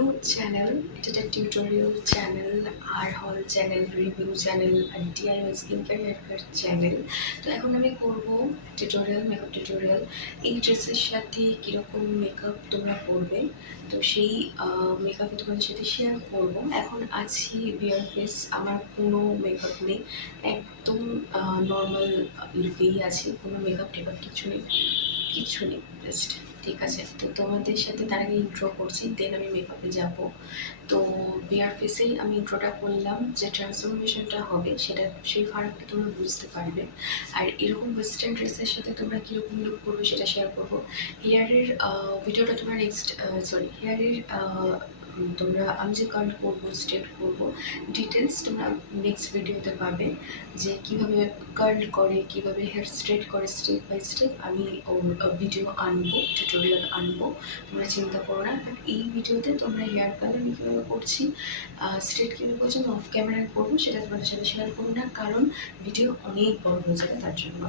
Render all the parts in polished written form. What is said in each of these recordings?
New channel, এটা একটা tutorial channel, আর হল চ্যানেল, রিভিউ চ্যানেল, আর ডিআইওয়াই স্কিন কেয়ার চ্যানেল। তো এখন আমি করব টিউটোরিয়াল, মেকআপ টিউটোরিয়াল। এই ড্রেসের সাথে কীরকম মেকআপ তোমরা করবে, তো সেই মেকআপে তোমাদের সাথে শেয়ার করব। এখন আছি বিয়ার ফেস, আমার কোনো মেকআপ নেই, একদম নর্মাল লুকেই আছি, কোনো মেকআপ টেকআপ কিছু নেই, জাস্ট ঠিক আছে। তো তোমাদের সাথে তার আগে ইন্ট্রো করছি, দেন আমি মেকআপে যাব। তো বিয়ার ফেসেই আমি ইন্ট্রোটা করলাম, যে ট্রান্সফরমেশনটা হবে সেটা, সেই ফারাকটা তোমরা বুঝতে পারবে। আর এরকম ওয়েস্টার্ন ড্রেসের সাথে তোমরা কীরকম লুক করবে সেটা শেয়ার করবো। হেয়ারের ভিডিওটা তোমরা নেক্সট, হেয়ারের তোমরা আমি যে কার্ল করবো, স্ট্রেট করবো, ডিটেলস তোমরা নেক্সট ভিডিওতে পাবে, যে কীভাবে কার্ল করে, কীভাবে হেয়ার স্ট্রেট করে, স্টেপ বাই স্টেপ আমি ভিডিও আনবো, টিউটোরিয়াল আনবো, তোমরা চিন্তা করো না। বাট এই ভিডিওতে তোমরা হেয়ার কার্ল আমি কীভাবে করছি, স্ট্রেট কীভাবে করছি, আমি অফ ক্যামেরায় করবো, সেটা তোমাদের সাথে শেয়ার করবো না, কারণ ভিডিও অনেক বড় হয়ে যাবে তার জন্য।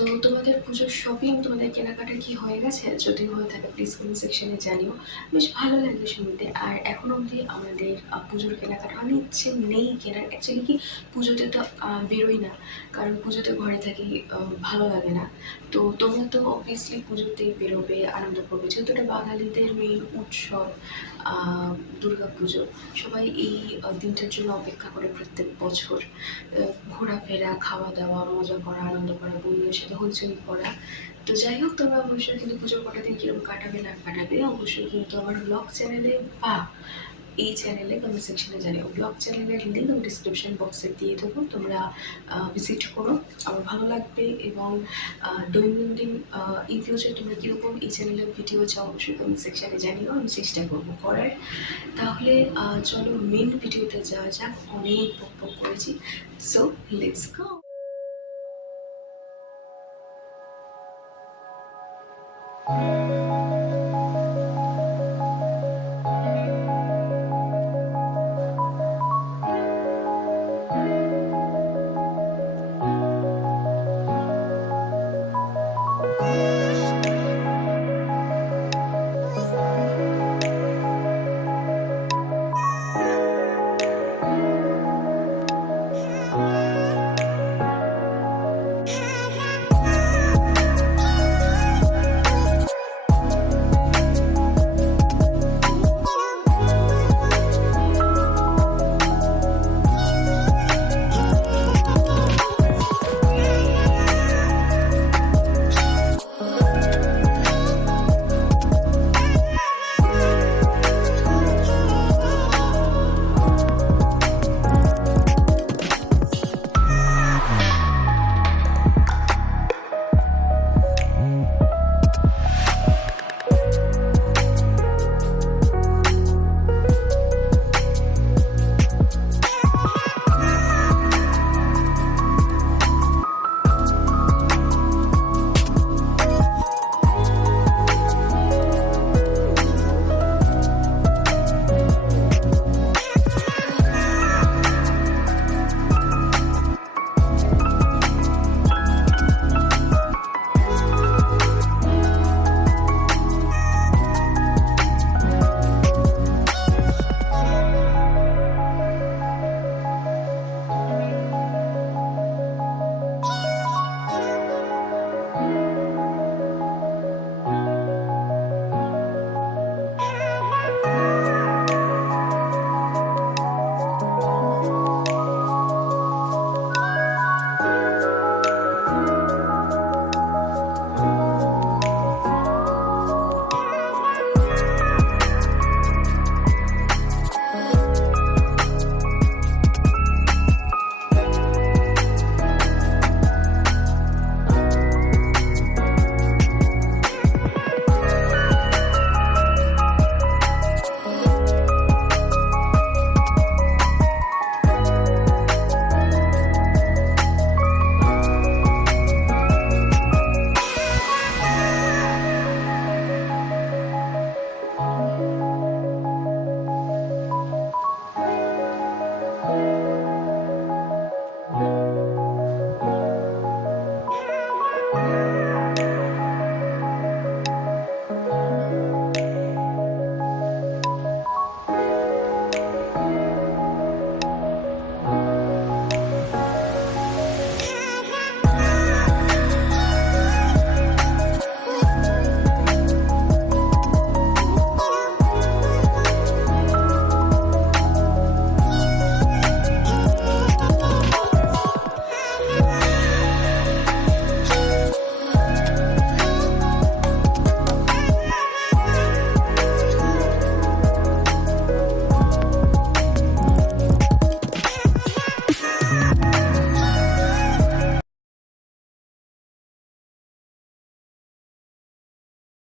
তো তোমাদের পুজোর শপিং, তোমাদের কেনাকাটা কি হয়ে গেছে? যদি হয়ে থাকে প্লিজ কমেন্ট সেকশনে জানিও, বেশ ভালো লাগবে শুনতে। আর এখন অবধি আমাদের পুজোর কেনাকাটা মানে ইচ্ছে নেই কেনার, অ্যাকচুয়ালি কি পুজোতে তো বেরোই না, কারণ পুজোতে ঘরে থাকি, ভালো লাগে না। তো তোমরা তো অবভিয়াসলি পুজোতে বেরোবে, আনন্দ করবে, যেহেতু এটা বাঙালিদের মেইন উৎসব দুর্গা পুজো। সবাই এই দিনটার জন্য অপেক্ষা করে প্রত্যেক বছর, ঘোরাফেরা, খাওয়া দাওয়া, মজা করা, আনন্দ করা, বন্ধুদের সাথে হইচই করা। তো যাই হোক, তোমরা অবশ্যই কিন্তু পুজোর কটা দিন কীরকম কাটাবে না কাটাবে অবশ্যই কিন্তু আমার ব্লগ চ্যানেলে বা এই চ্যানেলে কমেন্ট সেকশনে জানিও। ব্লগ চ্যানেলের লিঙ্ক আমি ডিসক্রিপশন বক্সে দিয়ে দেবো, তোমরা ভিজিট করো, আমার ভালো লাগবে। এবং দৈনন্দিন ইন ফিউচার তোমরা কীরকম এই চ্যানেলের ভিডিও চাও অবশ্যই কমেন্ট সেকশনে জানিও, আমি চেষ্টা করবো করার। তাহলে চলো মেন ভিডিওতে যাওয়া যাক, অনেক বক করেছি, সো লেটস গো।